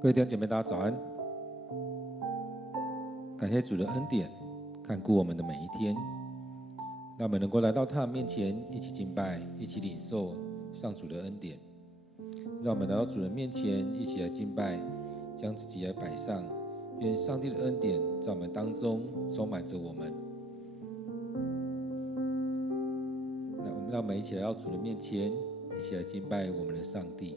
各位弟兄姐妹，大家早安！感谢主的恩典，看顾我们的每一天，让我们能够来到他的面前，一起敬拜，一起领受上主的恩典。让我们来到主的面前，一起来敬拜，将自己来摆上。愿上帝的恩典在我们当中充满着我们。让我们一起来到主的面前，一起来敬拜我们的上帝。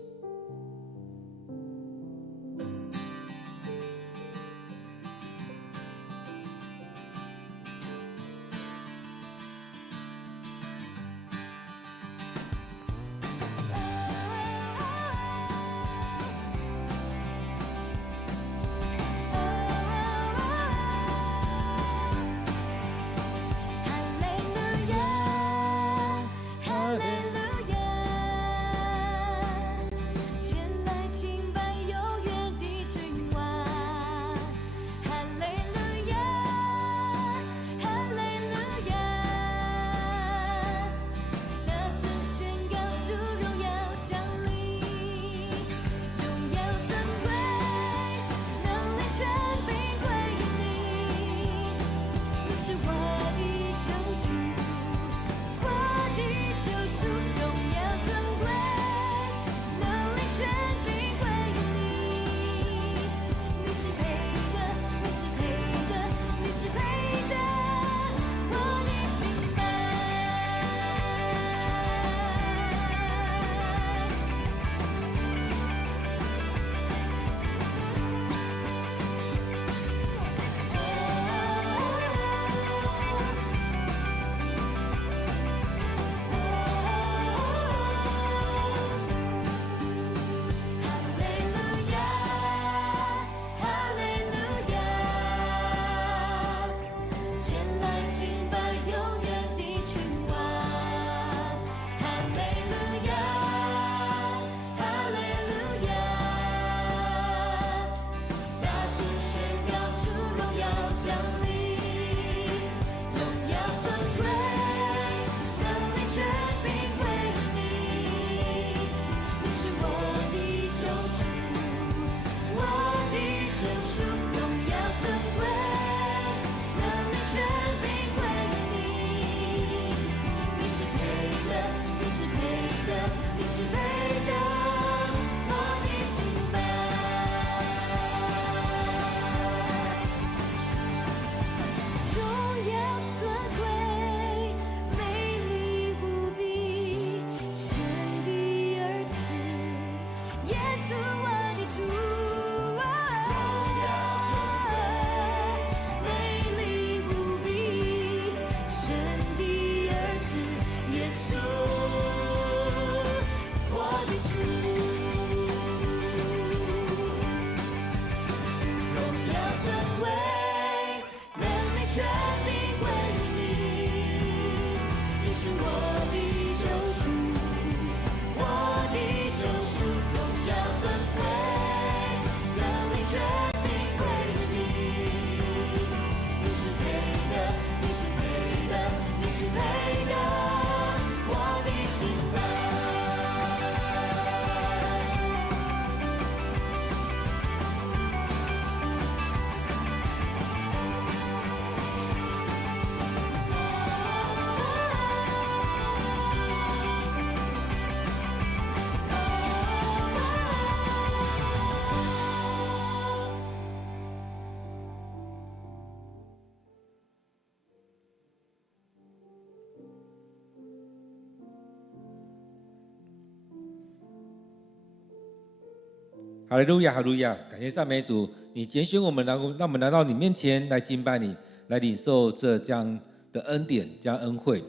哈利路亚，哈利路亚！感谢赞美主，你拣选我们，让我们来到你面前来敬拜你，来领受这样的恩典、这样恩惠。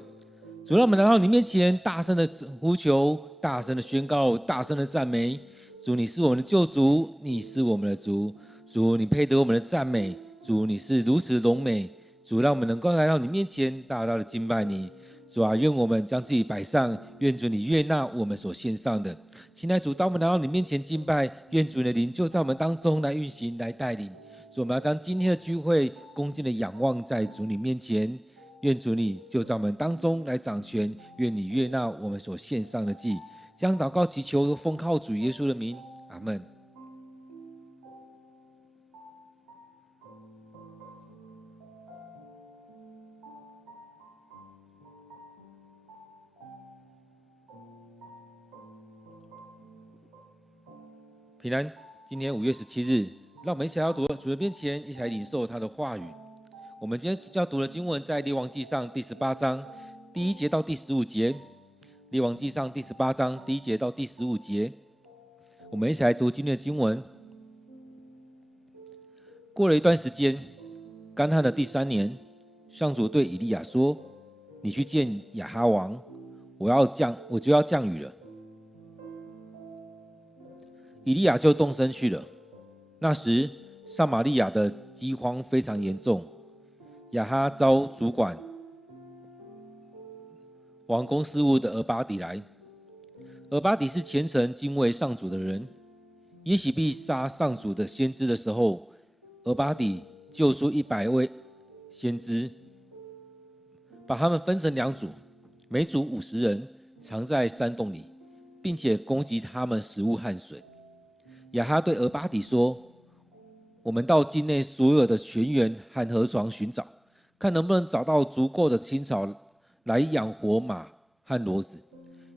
主，让我们来到你面前，大声的呼求，大声的宣告，大声的赞美。主，你是我们的救主，你是我们的主。主，你配得我们的赞美。主，你是如此荣美。主，让我们能够来到你面前，大大的敬拜你。主啊，愿我们将自己摆上，愿主你悦纳我们所献上的。亲爱主，当我们来到你面前敬拜，愿主你的灵就在我们当中来运行、来带领。主，我们要将今天的聚会恭敬的仰望在主你面前，愿主你就在我们当中来掌权，愿你悦纳我们所献上的祭。将祷告祈求奉靠主耶稣的名，阿们。平安，今天5月17日，让我们一起来到主的面前，一起来领受他的话语。我们今天要读的经文在列王纪上第18章第1节到第15节。列王纪上第18章第1节到第15节，我们一起来读今天的经文。过了一段时间，干旱的第3年，上主对以利亚说：“你去见亚哈王，我就要降雨了。”以利亚就动身去了。那时，撒玛利亚的饥荒非常严重。亚哈召主管王宫事务的俄巴底来。俄巴底是虔诚敬畏上主的人。耶洗必杀上主的先知的时候，俄巴底救出100位先知，把他们分成2组，每组50人，藏在山洞里，并且供给他们食物和水。亚哈对俄巴底说：“我们到境内所有的泉源和河床寻找，看能不能找到足够的青草来养活马和骡子。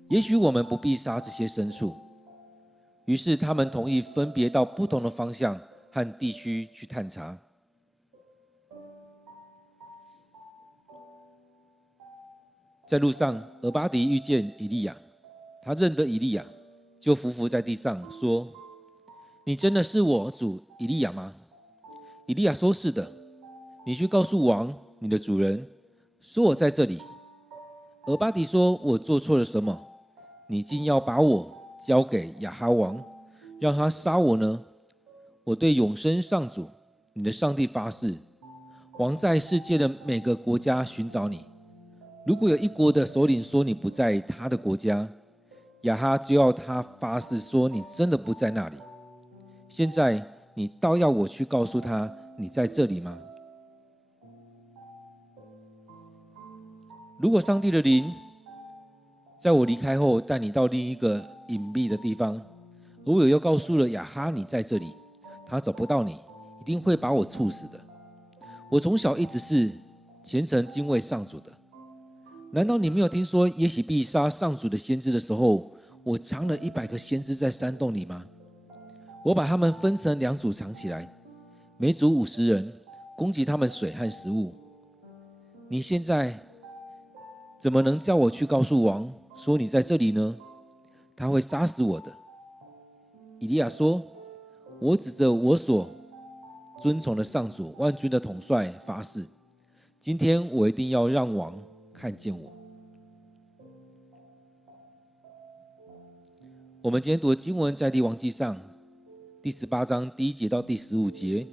也许我们不必杀这些牲畜。”于是他们同意分别到不同的方向和地区去探查。在路上，俄巴底遇见以利亚，他认得以利亚，就伏在地上说：“你真的是我主以利亚吗？”以利亚说：“是的。”你去告诉王你的主人，说我在这里。俄巴底说：“我做错了什么？你竟要把我交给亚哈王，让他杀我呢？我对永生上主你的上帝发誓，王在世界的每个国家寻找你。如果有一国的首领说你不在他的国家，亚哈就要他发誓说你真的不在那里。现在你倒要我去告诉他你在这里吗？如果上帝的灵在我离开后带你到另一个隐蔽的地方，而我又告诉了亚哈你在这里，他找不到你，一定会把我处死的。我从小一直是虔诚敬畏上主的。难道你没有听说耶洗必杀上主的先知的时候，我藏了100个先知在山洞里吗？我把他们分成2组藏起来，每组50人，供给他们水和食物。你现在怎么能叫我去告诉王说你在这里呢？他会杀死我的。以利亚说：“我指着我所尊崇的上主万军的统帅发誓，今天我一定要让王看见我。”我们今天读的经文在列王纪上第18章第1节到第15节。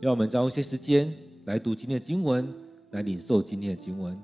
让我们再用一些时间来读今天的经文，来领受今天的经文。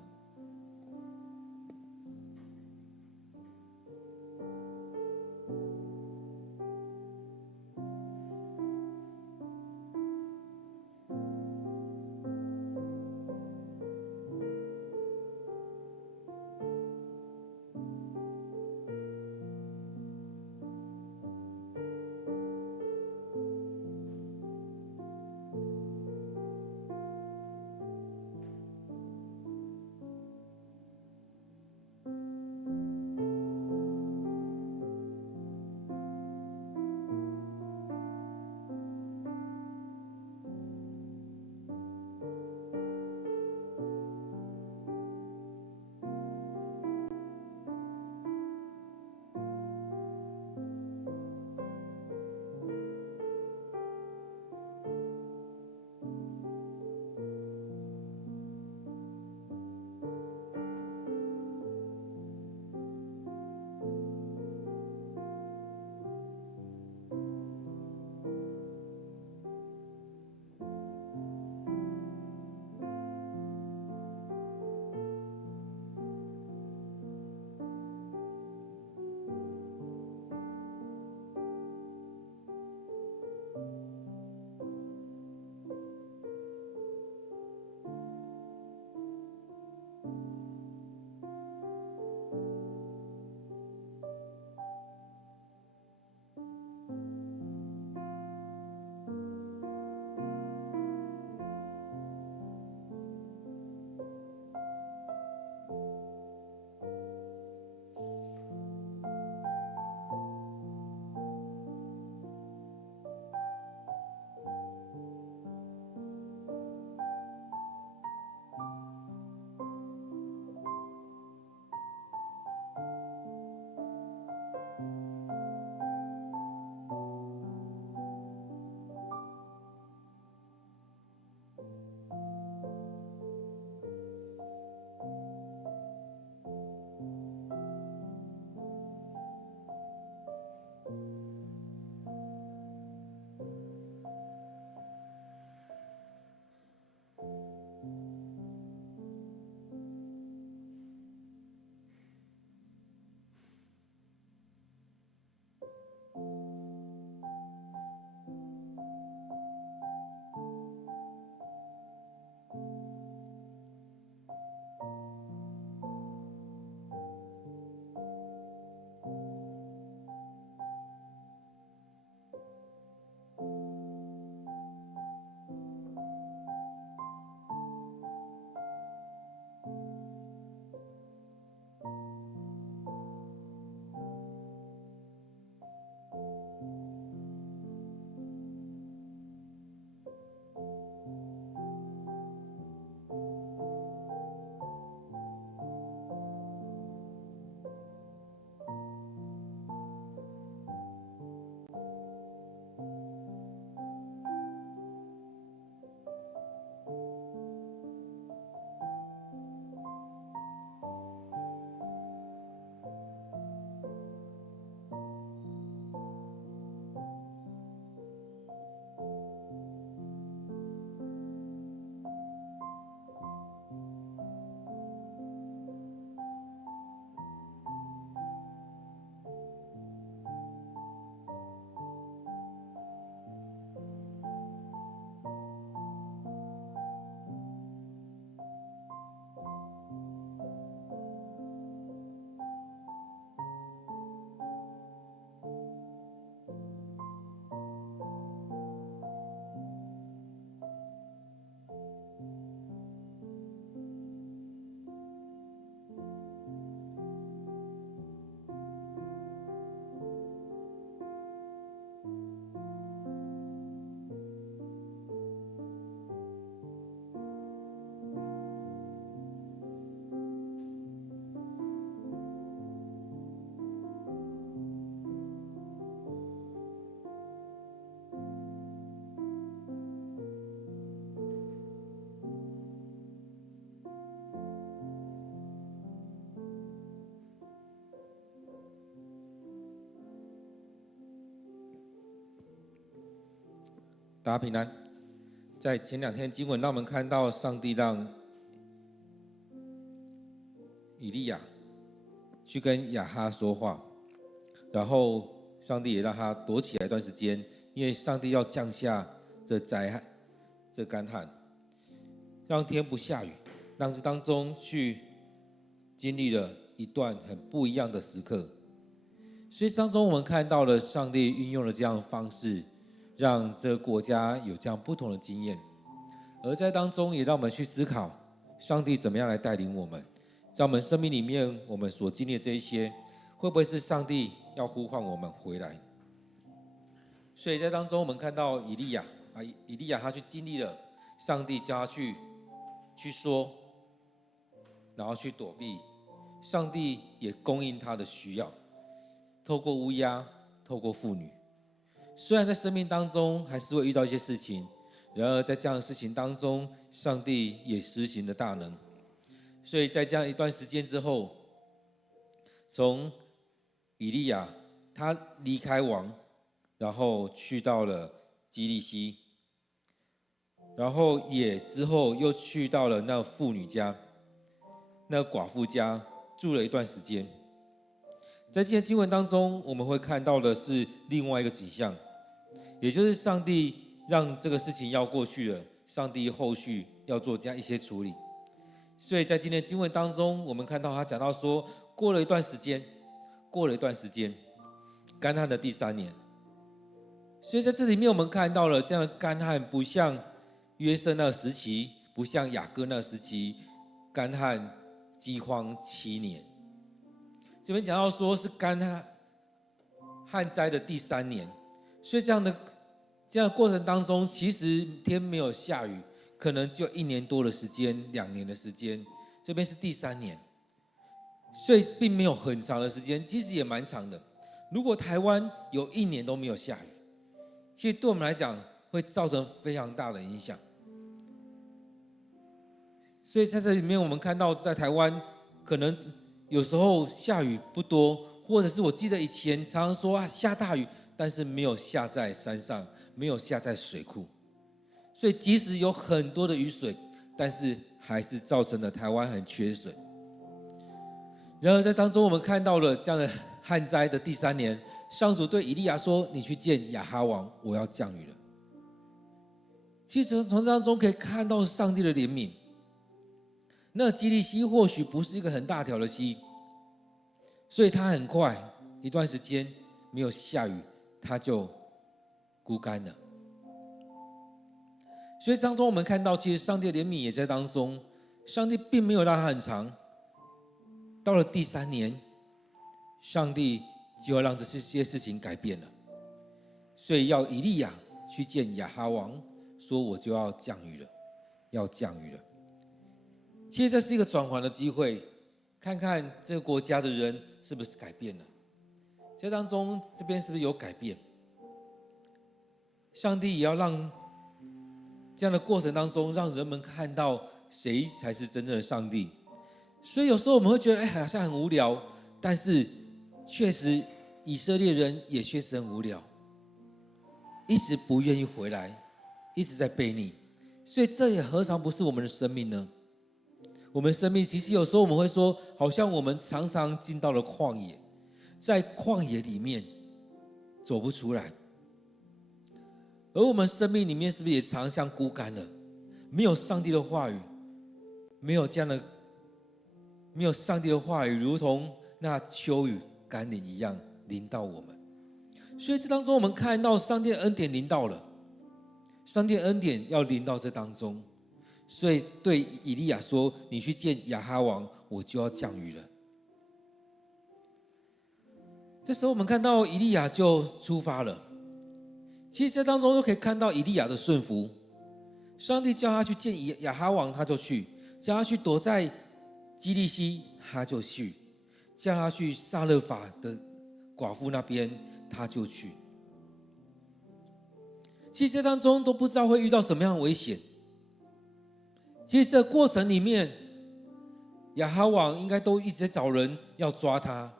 大家平安。在前2天经文，让我们看到上帝让以利亚去跟亚哈说话，然后上帝也让他躲起来一段时间，因为上帝要降下这灾害、这干旱，让天不下雨，让这当中去经历了一段很不一样的时刻。所以当中我们看到了上帝运用了这样的方式，让这个国家有这样不同的经验，而在当中也让我们去思考，上帝怎么样来带领我们，在我们生命里面我们所经历的这一些，会不会是上帝要呼唤我们回来？所以在当中我们看到以利亚他去经历了上帝叫他去说，然后去躲避，上帝也供应他的需要，透过乌鸦，透过妇女。虽然在生命当中还是会遇到一些事情，然而在这样的事情当中，上帝也施行了大能。所以在这样一段时间之后，从以利亚他离开王，然后去到了基利西，然后也之后又去到了那妇女家，那寡妇家住了一段时间。在今天经文当中，我们会看到的是另外一个景象，也就是上帝让这个事情要过去了，上帝后续要做这样一些处理。所以在今天经文当中，我们看到他讲到说，过了一段时间，干旱的第3年。所以在这里面我们看到了这样的干旱，不像约瑟那个时期，不像雅各那个时期，干旱饥荒7年。这边讲到说是干旱灾的第3年，所以这样的过程当中，其实天没有下雨，可能就1年多的时间，2年的时间，这边是第3年，所以并没有很长的时间，其实也蛮长的。如果台湾有1年都没有下雨，其实对我们来讲会造成非常大的影响。所以在这里面我们看到，在台湾可能有时候下雨不多，或者是我记得以前常常说下大雨，但是没有下在山上，没有下在水库，所以即使有很多的雨水，但是还是造成了台湾很缺水。然而在当中我们看到了这样的旱灾的第3年，上主对以利亚说：“你去见亚哈王，我要降雨了。”其实从当中可以看到上帝的怜悯。那基利西或许不是一个很大条的溪，所以它很快一段时间没有下雨，它就枯干了。所以当中我们看到，其实上帝的怜悯也在当中。上帝并没有让它很长，到了第3年，上帝就要让这些事情改变了，所以要以利亚去见亚哈王，说我就要降雨了，要降雨了。其实这是一个转圜的机会，看看这个国家的人是不是改变了。在当中这边是不是有改变？上帝也要让这样的过程当中，让人们看到谁才是真正的上帝。所以有时候我们会觉得，好像很无聊，但是确实以色列人也确实很无聊，一直不愿意回来，一直在悖逆。所以这也何尝不是我们的生命呢？我们生命其实有时候我们会说，好像我们常常进到了旷野，在旷野里面走不出来，而我们生命里面是不是也常常枯干了？没有上帝的话语，没有上帝的话语，如同那秋雨甘霖一样临到我们。所以这当中我们看到上帝的恩典临到了，上帝的恩典要临到这当中。所以对以利亚说：“你去见亚哈王，我就要降雨了。”这时候我们看到以利亚就出发了。其实这当中都可以看到以利亚的顺服。上帝叫他去见亚哈王，他就去；叫他去躲在基利西，他就去；叫他去撒勒法的寡妇那边，他就去。其实这当中都不知道会遇到什么样的危险。其实这过程里面，亚哈王应该都一直在找人要抓他，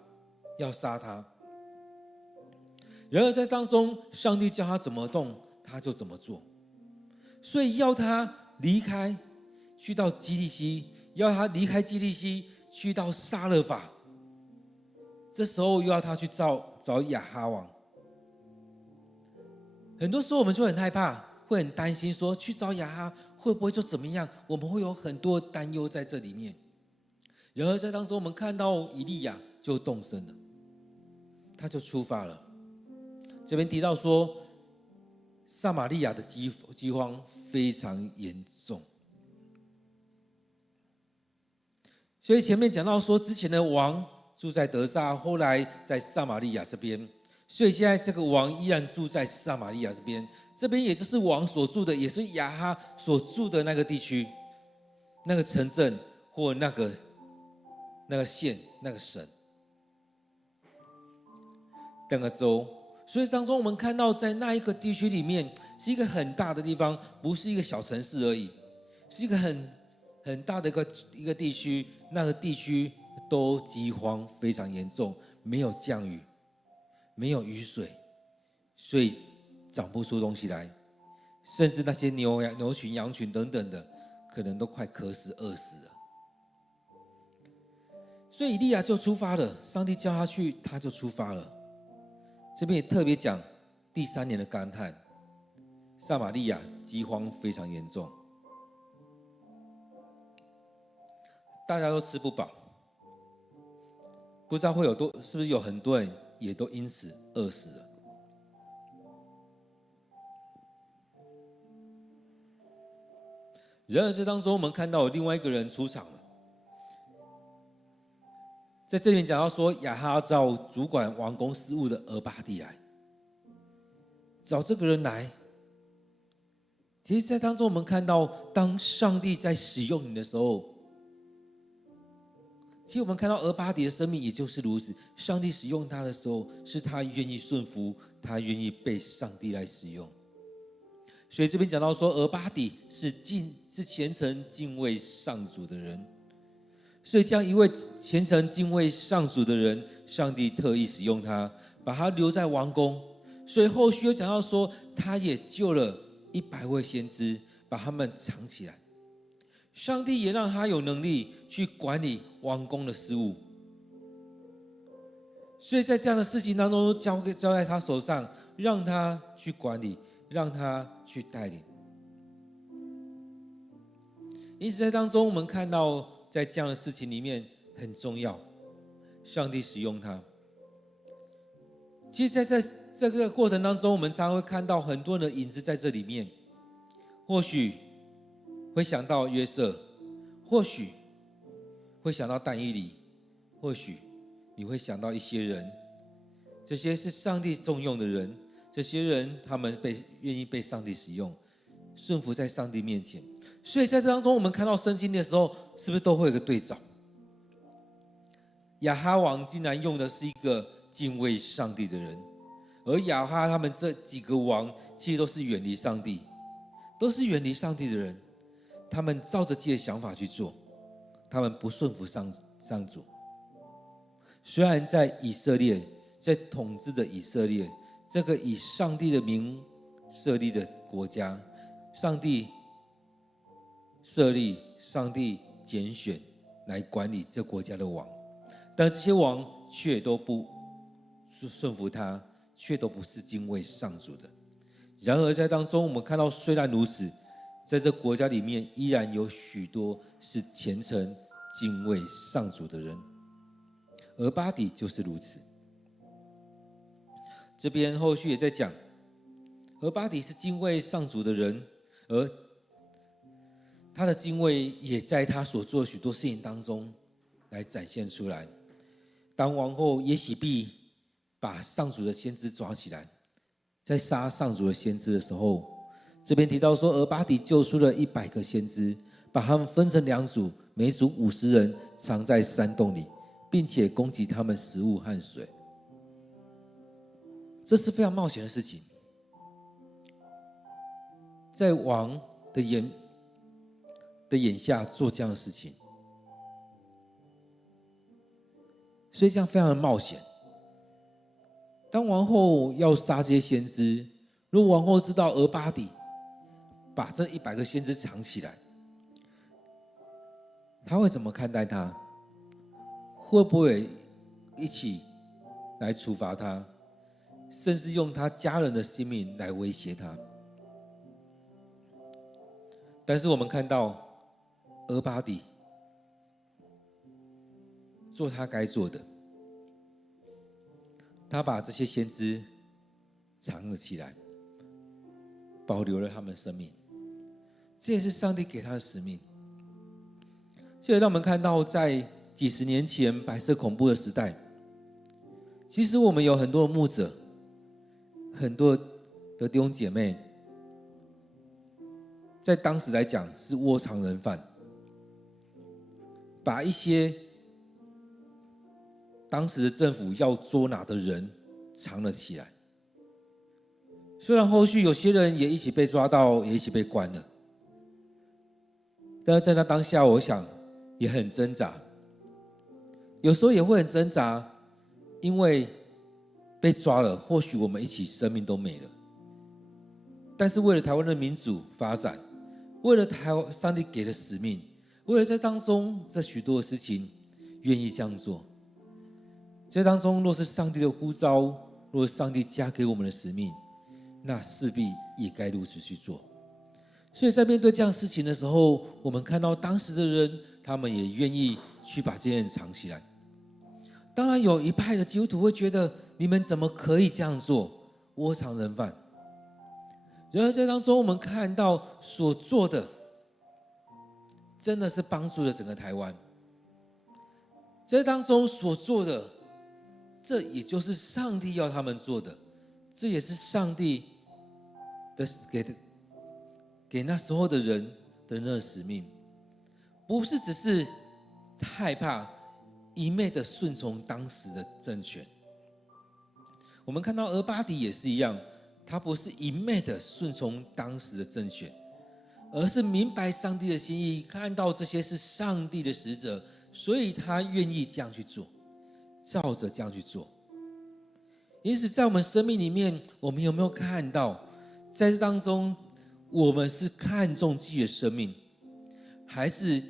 要杀他。然而在当中，上帝叫他怎么动，他就怎么做。所以要他离开，去到基利西，要他离开基利西，去到撒勒法。这时候又要他去找亚哈王。很多时候我们就很害怕，会很担心说去找亚哈会不会就怎么样，我们会有很多担忧在这里面。然而在当中我们看到以利亚就动身了，他就出发了。这边提到说撒玛利亚的饥荒非常严重，所以前面讲到说之前的王住在得撒，后来在撒玛利亚这边，所以现在这个王依然住在撒玛利亚这边，这边也就是王所住的，也是亚哈所住的那个地区、那个城镇或那个县、那个省、那个州。所以当中我们看到，在那一个地区里面是一个很大的地方，不是一个小城市而已，是一个很大的一个地区。那个地区都饥荒非常严重，没有降雨，没有雨水，所以长不出东西来，甚至那些牛群、羊群等等的，可能都快渴死、饿死了。所以以利亚就出发了，上帝叫他去，他就出发了。这边也特别讲第3年的干旱，撒玛利亚饥荒非常严重，大家都吃不饱，不知道是不是有很多人也都因此饿死了。然而这当中我们看到有另外一个人出场了，在这里讲到说亚哈找主管王宫事务的俄巴底来，找这个人来。其实在当中我们看到，当上帝在使用你的时候，其实我们看到俄巴底的生命也就是如此，上帝使用他的时候，是他愿意顺服，他愿意被上帝来使用。所以这边讲到说，俄巴底是虔诚敬畏上主的人，所以这样一位虔诚敬畏上主的人，上帝特意使用他，把他留在王宫。所以后续又讲到说，他也救了100位先知，把他们藏起来。上帝也让他有能力去管理王宫的事务，所以在这样的事情当中交在他手上，让他去管理，让他去带领。因此在当中我们看到，在这样的事情里面很重要，上帝使用他。其实在这个过程当中，我们常常会看到很多人的影子在这里面，或许会想到约瑟，或许会想到但以理，或许你会想到一些人，这些是上帝重用的人，这些人他们愿意被上帝使用，顺服在上帝面前。所以在这当中我们看到圣经的时候，是不是都会有个对照？亚哈王竟然用的是一个敬畏上帝的人，而亚哈他们这几个王其实都是远离上帝，都是远离上帝的人，他们照着自己的想法去做，他们不顺服上主。虽然在以色列，在统治的以色列这个以上帝的名设立的国家，上帝设立，上帝拣选来管理这国家的王，但这些王却都不顺服他，却都不是敬畏上主的。然而在当中我们看到，虽然如此，在这国家里面依然有许多是虔诚敬畏上主的人，俄巴底就是如此。这边后续也在讲，俄巴底是敬畏上主的人，而他的敬畏也在他所做的许多事情当中来展现出来。当王后耶洗必把上主的先知抓起来，在杀上主的先知的时候，这边提到说，俄巴底救出了100个先知，把他们分成2组，每组50人，藏在山洞里，并且供给他们食物和水。这是非常冒险的事情，在王的眼下做这样的事情，所以这样非常的冒险。当王后要杀这些先知，如果王后知道俄巴底把这100个先知藏起来，他会怎么看待他？会不会一起来处罚他，甚至用他家人的性命来威胁他？但是我们看到俄巴底做他该做的，他把这些先知藏了起来，保留了他们的生命。这也是上帝给他的使命。这也让我们看到，在几十年前白色恐怖的时代，其实我们有很多的牧者，很多的弟兄姐妹，在当时来讲是窝藏人犯，把一些当时的政府要捉拿的人藏了起来。虽然后续有些人也一起被抓到，也一起被关了，但是在那当下，我想也很挣扎，有时候也会很挣扎，因为被抓了，或许我们一起生命都没了。但是为了台湾的民主发展，为了台湾上帝给的使命，为了在当中这许多的事情，愿意这样做。在当中，若是上帝的呼召，若是上帝加给我们的使命，那势必也该如此去做。所以在面对这样的事情的时候，我们看到当时的人，他们也愿意去把这些人藏起来。当然，有一派的基督徒会觉得，你们怎么可以这样做，窝藏人犯？然而在当中，我们看到所做的，真的是帮助了整个台湾。在当中所做的，这也就是上帝要他们做的，这也是上帝的给那时候的人的那个使命，不是只是害怕一昧的顺从当时的政权。我们看到俄巴底也是一样，他不是一昧的顺从当时的政权，而是明白上帝的心意，看到这些是上帝的使者，所以他愿意这样去做，照着这样去做。因此在我们生命里面，我们有没有看到，在这当中我们是看重自己的生命，还是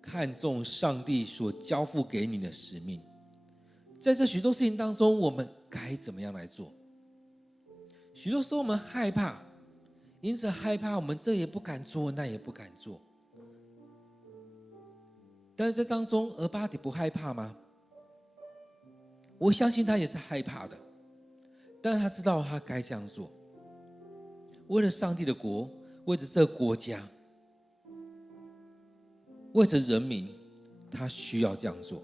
看重上帝所交付给你的使命？在这许多事情当中，我们该怎么样来做？许多时候我们害怕，因此害怕，我们这也不敢做，那也不敢做。但是在当中，俄巴底不害怕吗？我相信他也是害怕的，但是他知道他该这样做。为了上帝的国，为着这个国家，为着人民，他需要这样做，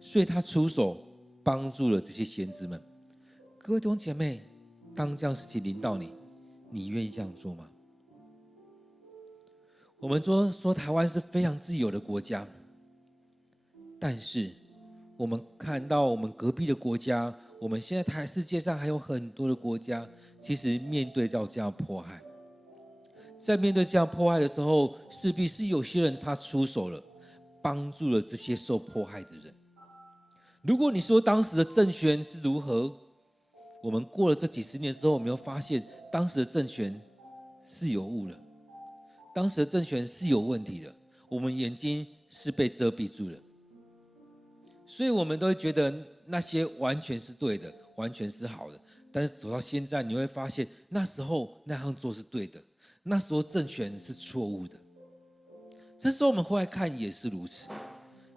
所以他出手帮助了这些先知们。各位弟兄姐妹，当这样事情临到你，你愿意这样做吗？我们说台湾是非常自由的国家，但是我们看到我们隔壁的国家，我们现在世界上还有很多的国家，其实面对到这样迫害，在面对这样迫害的时候，势必是有些人他出手了，帮助了这些受迫害的人。如果你说当时的政权是如何，我们过了这几十年之后，我们又发现当时的政权是有误了，当时的政权是有问题的，我们眼睛是被遮蔽住了。所以我们都会觉得那些完全是对的，完全是好的。但是走到现在，你会发现那时候那样做是对的，那时候政权是错误的。这时候我们回来看也是如此，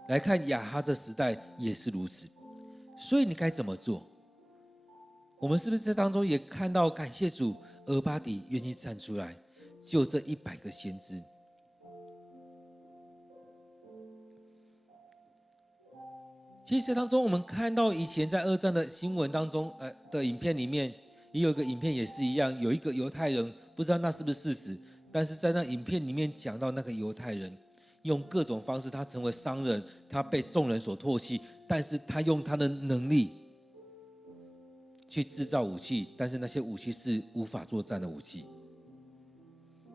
来看亚哈这时代也是如此。所以你该怎么做？我们是不是在当中也看到感谢主，俄巴底愿意站出来救这100个先知？其实当中我们看到以前在二战的新闻当中的影片里面，也有一个影片也是一样，有一个犹太人，不知道那是不是事实，但是在那影片里面讲到那个犹太人用各种方式，他成为商人，他被众人所唾弃，但是他用他的能力去制造武器，但是那些武器是无法作战的武器。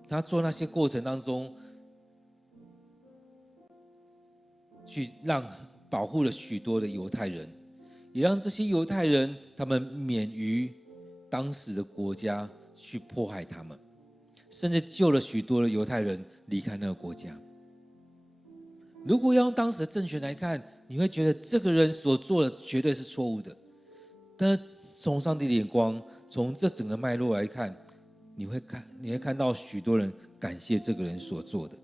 他做那些过程当中，去保护了许多的犹太人，也让这些犹太人他们免于当时的国家去迫害他们。甚至救了许多的犹太人离开那个国家。如果要用当时的政权来看，你会觉得这个人所做的绝对是错误的。但是从上帝的眼光，从这整个脉络来看，你会看到许多人感谢这个人所做的。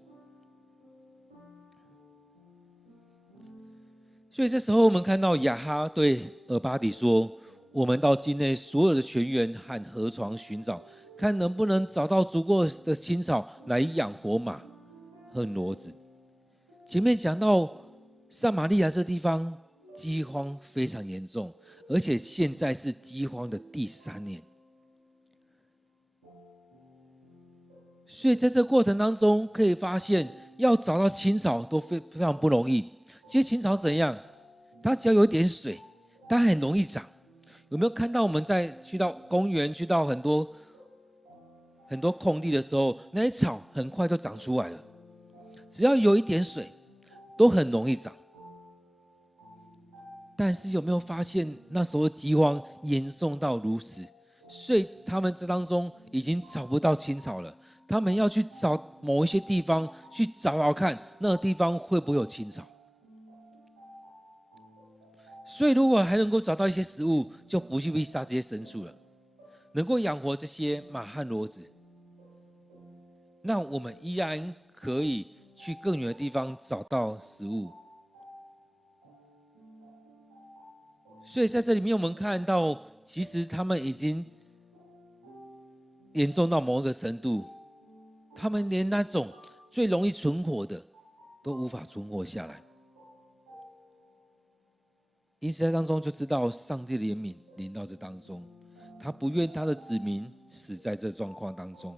所以这时候我们看到亚哈对俄巴底说：“我们到境内所有的泉源和河床寻找，看能不能找到足够的青草来养活马和骡子。”前面讲到撒玛利亚这地方饥荒非常严重，而且现在是饥荒的第3年，所以在这过程当中可以发现，要找到青草都非常不容易。其实青草怎样？它只要有一点水，它很容易长。有没有看到我们在去到公园、去到很多空地的时候，那些草很快就长出来了？只要有一点水，都很容易长。但是有没有发现，那时候饥荒严重到如此，所以他们这当中已经找不到青草了。他们要去找某一些地方去找看，那个地方会不会有青草？所以如果还能够找到一些食物，就不必杀这些牲畜了，能够养活这些马和骡子，那我们依然可以去更远的地方找到食物。所以在这里面我们看到，其实他们已经严重到某一个程度，他们连那种最容易存活的都无法存活下来。因此在当中就知道上帝的怜悯临到这当中，他不愿他的子民死在这状况当中。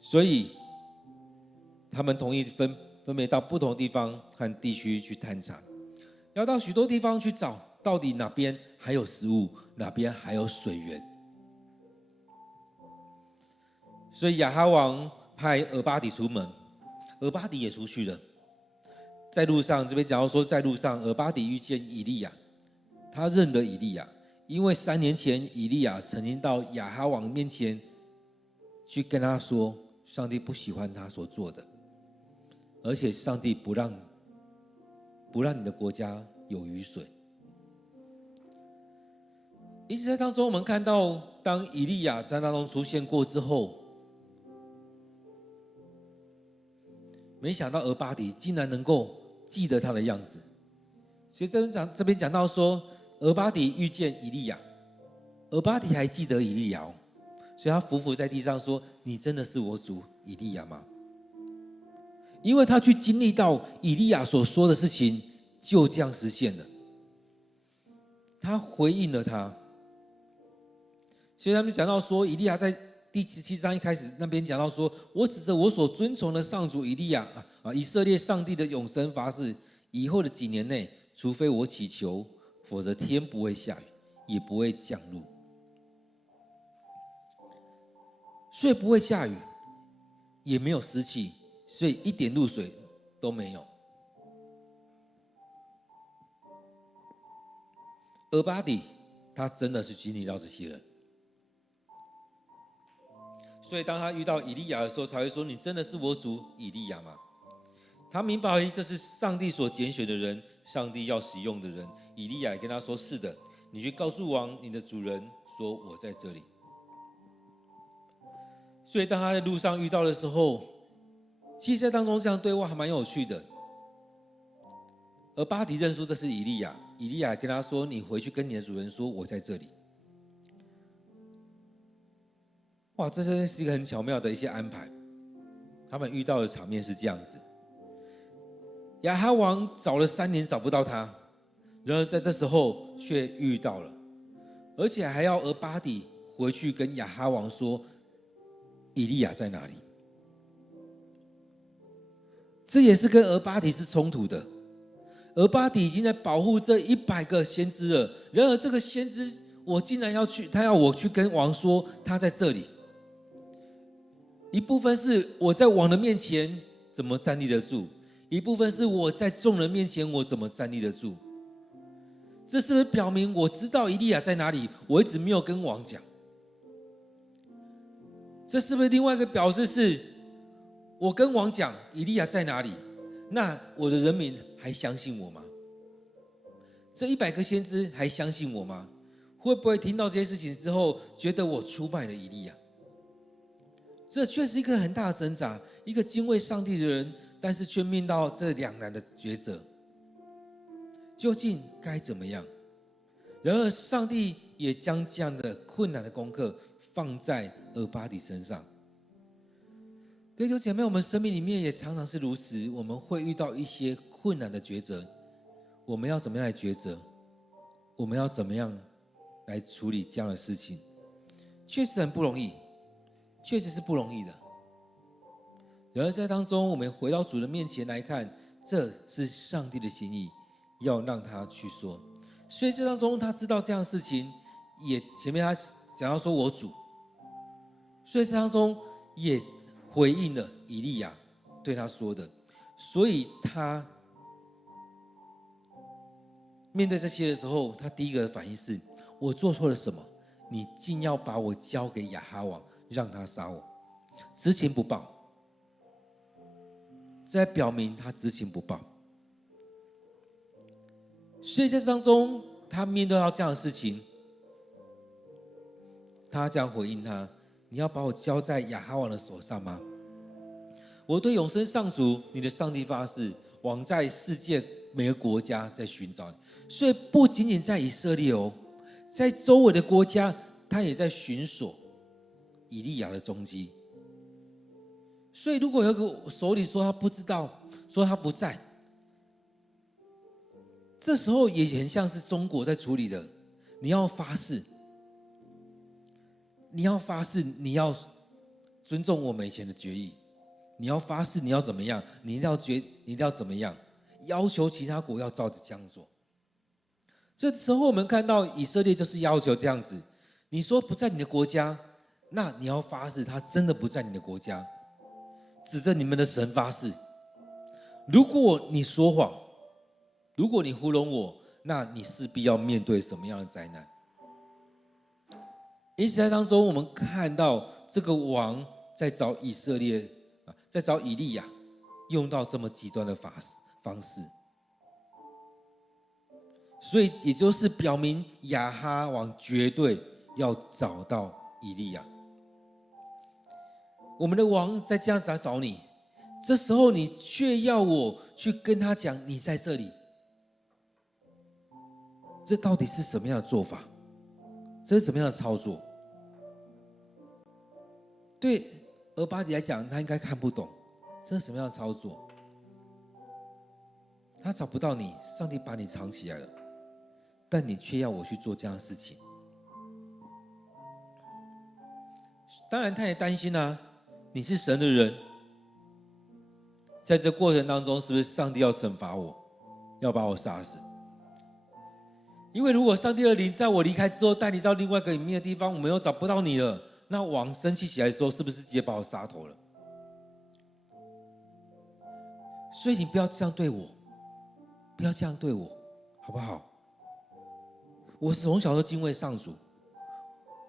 所以他们同意分别到不同的地方和地区去探查，要到许多地方去找，到底哪边还有食物，哪边还有水源。所以亚哈王派俄巴底出门，俄巴底也出去了。在路上，这边讲到说，在路上，俄巴底遇见以利亚，他认得以利亚，因为3年前以利亚曾经到亚哈王面前去跟他说，上帝不喜欢他所做的，而且上帝不让你的国家有雨水。因此在当中，我们看到，当以利亚在当中出现过之后，没想到俄巴底竟然能够记得他的样子。所以这边讲到说，俄巴底遇见以利亚，俄巴底还记得以利亚，所以他伏伏在地上说：“你真的是我主以利亚吗？”因为他去经历到以利亚所说的事情就这样实现了，他回应了他。所以他们讲到说，以利亚在第17章一开始那边讲到说：“我指着我所尊崇的上主以利亚以色列上帝的永生发誓，以后的几年内，除非我祈求，否则天不会下雨，也不会降露。”所以不会下雨，也没有湿气，所以一点露水都没有。俄巴底他真的是经历到这些人。所以当他遇到以利亚的时候，才会说：“你真的是我主以利亚吗？”他明白这是上帝所拣选的人，上帝要使用的人。以利亚也跟他说：“是的，你去告诉王你的主人说，我在这里。”所以当他在路上遇到的时候，其实在当中这样对话还蛮有趣的。而巴底认出这是以利亚，以利亚跟他说：“你回去跟你的主人说，我在这里。”哇，这真是一个很巧妙的一些安排。他们遇到的场面是这样子：亚哈王找了3年找不到他，然而在这时候却遇到了，而且还要俄巴底回去跟亚哈王说以利亚在哪里。这也是跟俄巴底是冲突的。俄巴底已经在保护这100个先知了，然而这个先知我竟然他要我去跟王说他在这里。一部分是我在王的面前怎么站立得住，一部分是我在众人面前我怎么站立得住。这是不是表明我知道以利亚在哪里，我一直没有跟王讲？这是不是另外一个表示是，我跟王讲以利亚在哪里，那我的人民还相信我吗？这100个先知还相信我吗？会不会听到这些事情之后，觉得我出卖了以利亚？这却是一个很大的挣扎，一个敬畏上帝的人，但是却面到这两难的抉择，究竟该怎么样？然而，上帝也将这样的困难的功课放在俄巴底身上。各位弟兄姐妹，我们生命里面也常常是如此，我们会遇到一些困难的抉择，我们要怎么样来抉择？我们要怎么样来处理这样的事情？确实很不容易，确实是不容易的。然而在当中，我们回到主的面前来看，这是上帝的心意，要让他去说。所以这当中他知道这样的事情，也前面他想要说我主，所以这当中也回应了以利亚对他说的。所以他面对这些的时候，他第一个反应是：我做错了什么？你竟要把我交给亚哈王，让他杀我，知情不报。在表明他知情不报。所以在这当中，他面对到这样的事情，他这样回应他：你要把我交在亚哈王的手上吗？我对永生上主你的上帝发誓，王在世界每个国家在寻找你。所以不仅仅在以色列哦，在周围的国家，他也在寻索以利亚的踪迹。所以如果有个首领说他不知道，说他不在，这时候也很像是中国在处理的。你要发誓，你要发誓，你要尊重我们以前的决议，你要发誓，你要怎么样？你一定要怎么样？要求其他国要照着这样做。这时候我们看到以色列就是要求这样子，你说不在你的国家，那你要发誓他真的不在你的国家，指着你们的神发誓。如果你说谎，如果你糊弄我，那你势必要面对什么样的灾难？因此在当中，我们看到这个王在找以色列，在找以利亚，用到这么极端的方式，所以也就是表明亚哈王绝对要找到以利亚。我们的王在这样子来找你，这时候你却要我去跟他讲你在这里，这到底是什么样的做法？这是什么样的操作？对俄巴底来讲，他应该看不懂这是什么样的操作。他找不到你，上帝把你藏起来了，但你却要我去做这样的事情。当然他也担心啊，你是神的人，在这过程当中是不是上帝要惩罚我，要把我杀死？因为如果上帝的灵在我离开之后带你到另外一个隐秘的地方，我们又找不到你了，那王生气起来的时候是不是直接把我杀头了？所以你不要这样对我，不要这样对我，好不好？我从小都敬畏上主，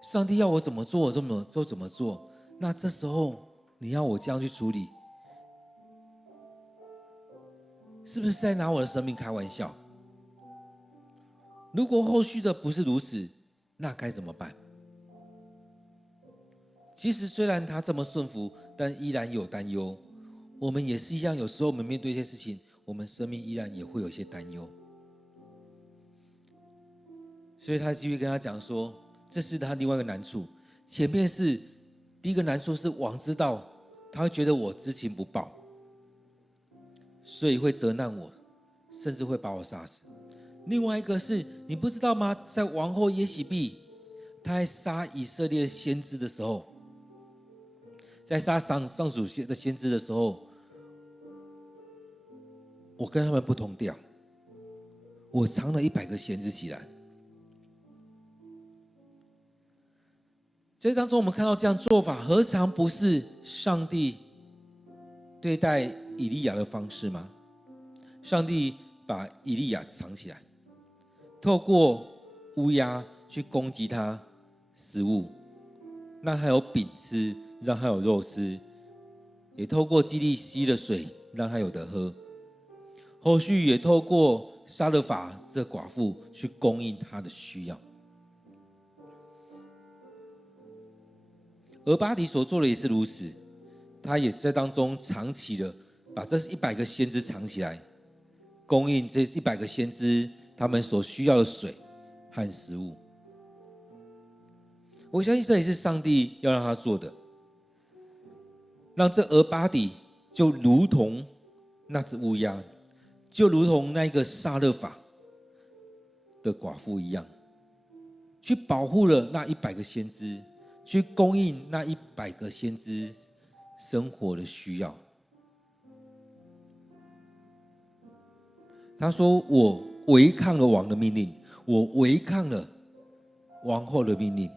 上帝要我怎么做我就怎么做。那这时候你要我这样去处理，是不是在拿我的生命开玩笑？如果后续的不是如此，那该怎么办？其实虽然他这么顺服，但依然有担忧。我们也是一样，有时候我们面对一些事情，我们生命依然也会有一些担忧。所以他继续跟他讲说，这是他另外一个难处。前面是第一个难处是王知道，他会觉得我知情不报，所以会责难我，甚至会把我杀死。另外一个是你不知道吗？在王后耶洗别他在杀以色列的先知的时候，在杀上主的先知的时候，我跟他们不同调，我藏了100个先知起来。在当中我们看到这样做法，何尝不是上帝对待以利亚的方式吗？上帝把以利亚藏起来，透过乌鸦去攻击他食物，让他有饼吃，让他有肉吃，也透过基利溪的水让他有得喝。后续也透过撒勒法这寡妇去供应他的需要。俄巴底所做的也是如此，他也在当中藏起了，把这100个先知藏起来，供应这100个先知他们所需要的水和食物。我相信这也是上帝要让他做的，让这俄巴底就如同那只乌鸦，就如同那个撒勒法的寡妇一样，去保护了那100个先知，去供应那100个先知生活的需要。他说：“我违抗了王的命令，我违抗了王后的命令。”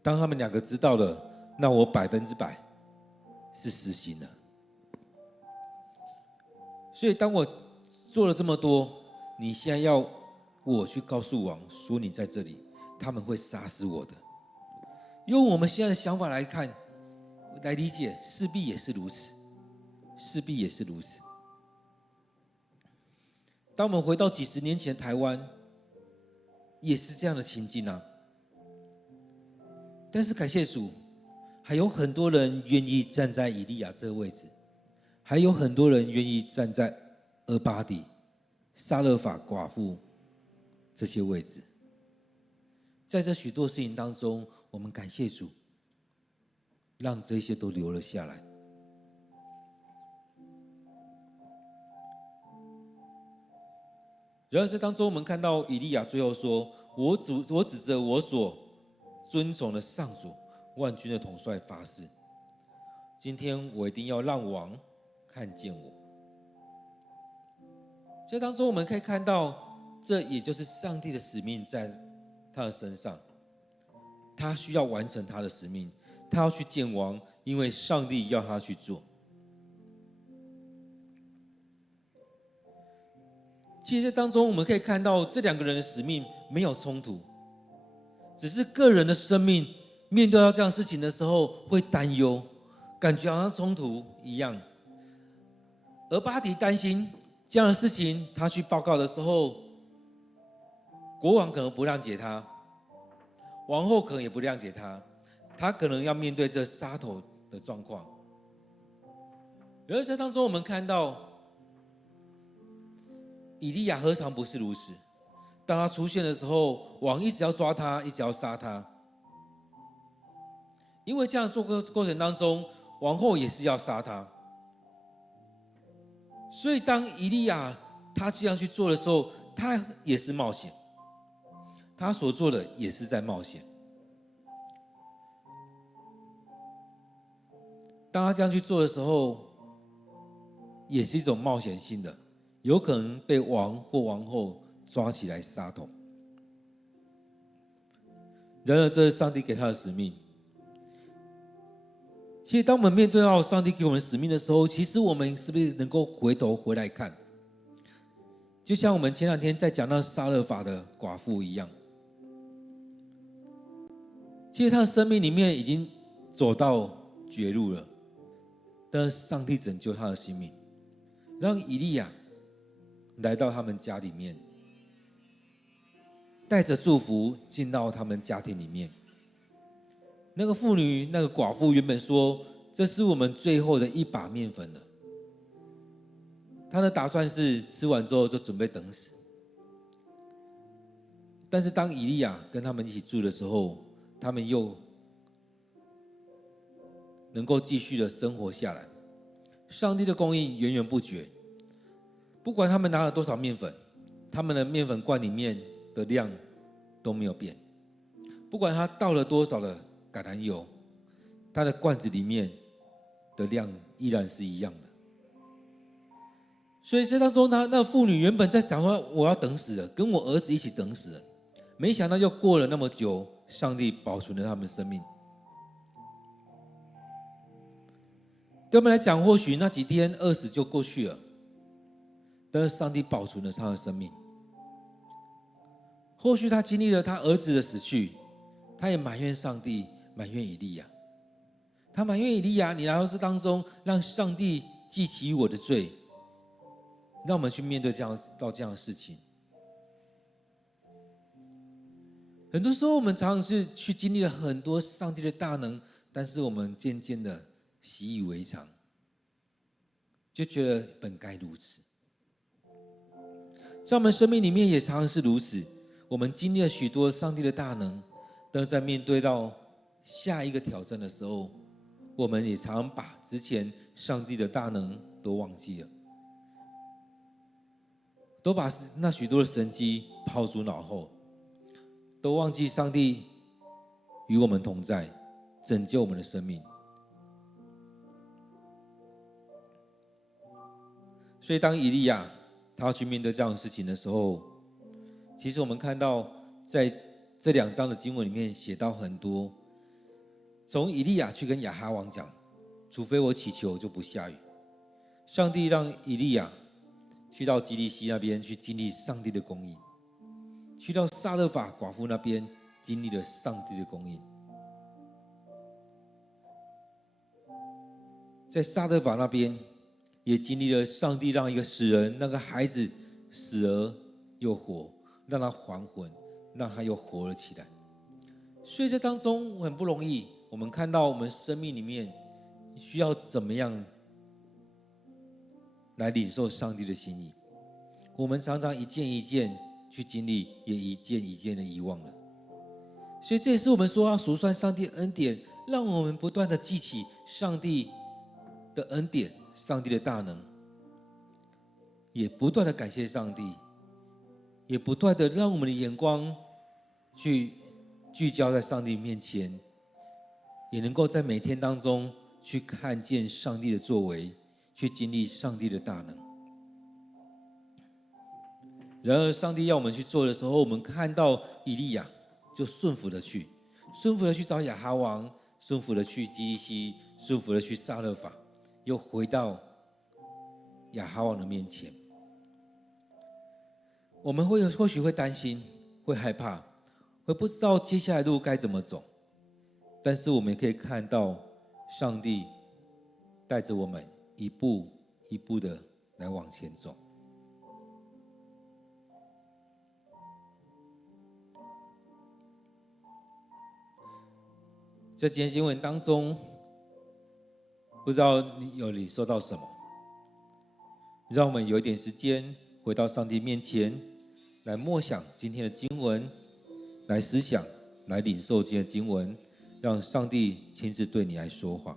当他们2个知道了，那我100%是实行了。所以当我做了这么多，你现在要我去告诉王说你在这里，他们会杀死我的。用我们现在的想法来看，来理解，势必也是如此，势必也是如此。当我们回到几十年前台湾，也是这样的情境啊。但是感谢主，还有很多人愿意站在以利亚这个位置，还有很多人愿意站在俄巴底、撒勒法寡妇这些位置。在这许多事情当中，我们感谢主，让这些都留了下来。然而在当中，我们看到以利亚最后说：“我指着我所尊崇的上主万军的统帅发誓，今天我一定要让王看见我。”在当中我们可以看到，这也就是上帝的使命在他的身上，他需要完成他的使命，他要去见王，因为上帝要他去做。其实在当中我们可以看到，这2个人的使命没有冲突，只是个人的生命面对到这样的事情的时候会担忧，感觉好像冲突一样。俄巴底担心这样的事情，他去报告的时候，国王可能不谅解他，王后可能也不谅解他，他可能要面对这杀头的状况。然而在当中我们看到，以利亚何尝不是如此？当他出现的时候，王一直要抓他，一直要杀他。因为这样做过程当中，王后也是要杀他。所以当以利亚他这样去做的时候，他也是冒险，他所做的也是在冒险。当他这样去做的时候，也是一种冒险性的，有可能被王或王后抓起来杀头。然而，这是上帝给他的使命。其实，当我们面对到上帝给我们的使命的时候，其实我们是不是能够回头回来看？就像我们前2天在讲到撒勒法的寡妇一样，其实他的生命里面已经走到绝路了，但是上帝拯救他的性命，让以利亚来到他们家里面，带着祝福进到他们家庭里面。那个妇女，那个寡妇原本说：“这是我们最后的1把面粉了。”她的打算是吃完之后就准备等死。但是当以利亚跟他们一起住的时候，他们又能够继续的生活下来。上帝的供应源源不绝，不管他们拿了多少面粉，他们的面粉罐里面的量都没有变；不管他倒了多少的橄榄油，他的罐子里面的量依然是一样的。所以这当中，那妇女原本在讲说：“我要等死了，跟我儿子一起等死了。”没想到又过了那么久，上帝保存了他们生命。对我们来讲，或许那几天饿死就过去了，但是上帝保存了他的生命。或许他经历了他儿子的死去，他也埋怨上帝，埋怨以利亚，他埋怨以利亚，你来到这当中，让上帝记起我的罪，让我们去面对这样的事情。很多时候，我们常常是去经历了很多上帝的大能，但是我们渐渐的习以为常，就觉得本该如此。在我们生命里面也常常是如此，我们经历了许多上帝的大能，但在面对到下一个挑战的时候，我们也常常把之前上帝的大能都忘记了，都把那许多的神迹抛诸脑后，都忘记上帝与我们同在，拯救我们的生命。所以当以利亚他要去面对这样的事情的时候，其实我们看到在这2章的经文里面写到很多，从以利亚去跟亚哈王讲，除非我祈求就不下雨。上帝让以利亚去到基利西那边去经历上帝的供应，去到撒勒法寡妇那边经历了上帝的供应。在撒勒法那边也经历了上帝让一个死人，那个孩子死而又活，让他还魂，让他又活了起来。所以在当中很不容易，我们看到我们生命里面需要怎么样来领受上帝的心意。我们常常一件一件去经历，也一件一件的遗忘了。所以这也是我们说要数算上帝恩典，让我们不断的记起上帝的恩典，上帝的大能，也不断的感谢上帝，也不断的让我们的眼光去聚焦在上帝面前，也能够在每天当中去看见上帝的作为，去经历上帝的大能。然而上帝要我们去做的时候，我们看到以利亚就顺服的去找亚哈王，顺服的去基利西，顺服的去撒勒法，又回到亚哈王的面前。我们或许会担心，会害怕，会不知道接下来路该怎么走，但是我们也可以看到上帝带着我们一步一步的来往前走。在今天经文当中，不知道你有领受到什么？让我们有一点时间回到上帝面前，来默想今天的经文，来思想，来领受今天的经文，让上帝亲自对你来说话。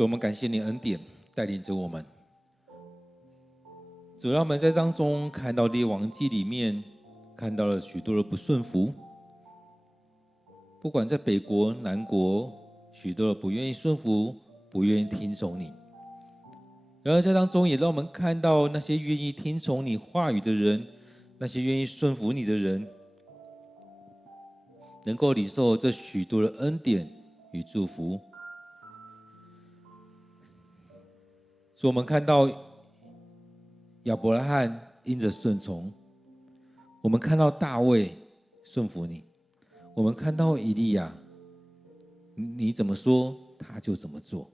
主，我们感谢你恩典带领着我们。主，让我们在当中看到列王记里面看到了许多的不顺服，不管在北国南国，许多的不愿意顺服，不愿意听从你。然而在当中也让我们看到那些愿意听从你话语的人，那些愿意顺服你的人，能够领受这许多的恩典与祝福。所以我们看到亚伯拉罕因着顺从，我们看到大卫顺服你，我们看到以利亚，你怎么说他就怎么做。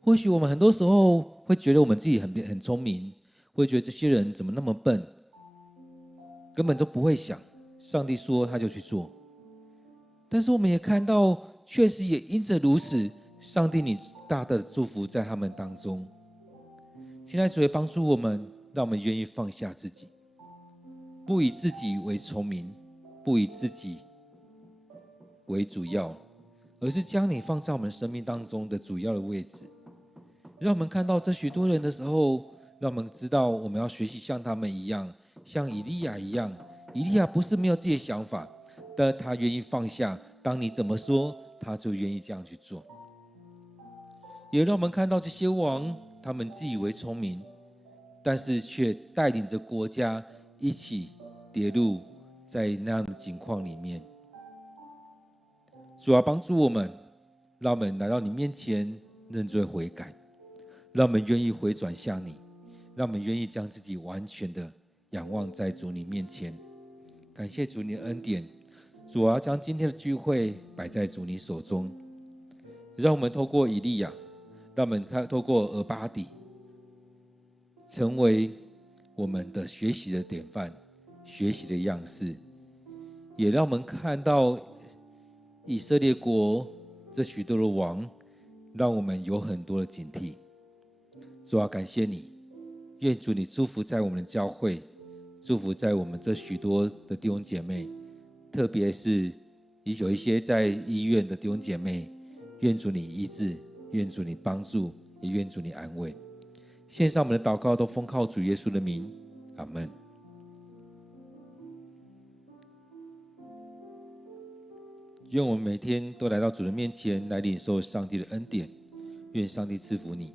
或许我们很多时候会觉得我们自己很聪明，会觉得这些人怎么那么笨，根本都不会想，上帝说他就去做。但是我们也看到，确实也因着如此，上帝你大大的祝福在他们当中。现在主也帮助我们，让我们愿意放下自己，不以自己为聪明，不以自己为主要，而是将你放在我们生命当中的主要的位置。让我们看到这许多人的时候，让我们知道我们要学习像他们一样，像以利亚一样。以利亚不是没有自己的想法，但他愿意放下，当你怎么说，他就愿意这样去做。也让我们看到这些王，他们自以为聪明，但是却带领着国家一起跌入在那样的境况里面。主要帮助我们，让我们来到你面前认罪悔改，让我们愿意回转向你，让我们愿意将自己完全的仰望在主你面前。感谢主你的恩典，主，我要将今天的聚会摆在主你手中，让我们透过以利亚，让我们透过俄巴底，成为我们的学习的典范，学习的样式，也让我们看到以色列国这许多的王，让我们有很多的警惕。主啊，感谢你，愿主你祝福在我们的教会，祝福在我们这许多的弟兄姐妹，特别是有一些在医院的弟兄姐妹，愿主你医治，愿主你帮助，也愿主你安慰。献上我们的祷告都奉靠主耶稣的名，阿们。愿我们每天都来到主的面前，来领受上帝的恩典。愿上帝赐福你。